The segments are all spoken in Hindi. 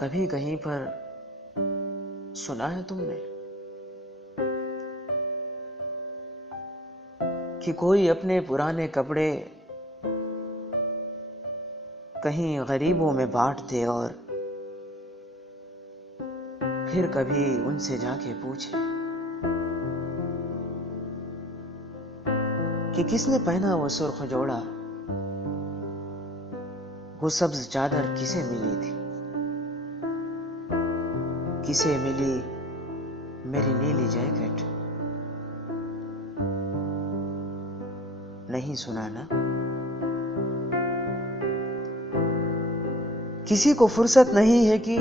कभी कहीं पर सुना है तुमने कि कोई अपने पुराने कपड़े कहीं गरीबों में बांट दे और फिर कभी उनसे जाके पूछे कि किसने पहना वो सुर्ख जोड़ा, वो सब्ज चादर किसे मिली थी, किसे मिली मेरी नीली जैकेट। नहीं सुना ना? किसी को फुर्सत नहीं है कि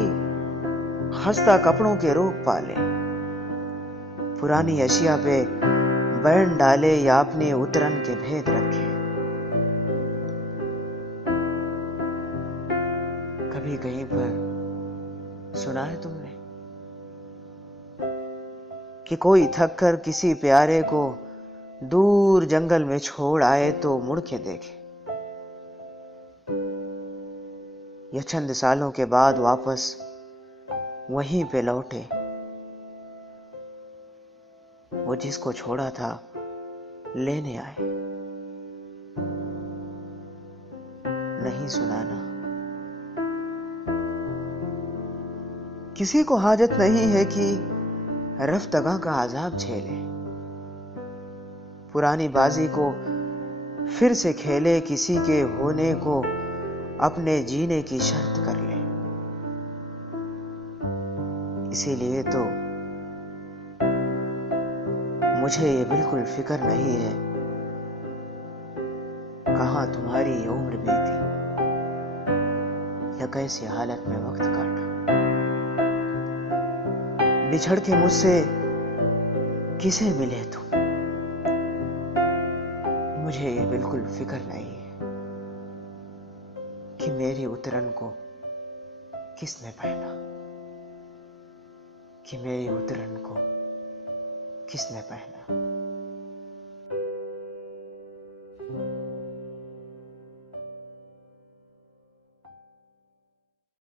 खस्ता कपड़ों के रोग पाले, पुरानी अशिया पे बैंड डाले या अपने उतरन के भेद रखे। कभी कहीं पर सुना है तुमने कि कोई थक कर किसी प्यारे को दूर जंगल में छोड़ आए तो मुड़ के देखे, या चंद सालों के बाद वापस वहीं पे लौटे, वो जिसको छोड़ा था लेने आए। नहीं सुना ना? किसी को हाजत नहीं है कि रफ्तगा का अजाब झेले, पुरानी बाजी को फिर से खेले, किसी के होने को अपने जीने की शर्त कर ले। इसीलिए तो मुझे ये बिल्कुल फिक्र नहीं है कहां तुम्हारी उम्र बीती या कैसी हालत में वक्त काटा। बिछड़ के मुझसे किसे मिले तुम, मुझे ये बिल्कुल फिक्र नहीं है कि मेरी उतरन को किसने पहना, कि मेरी उतरन को किसने पहना।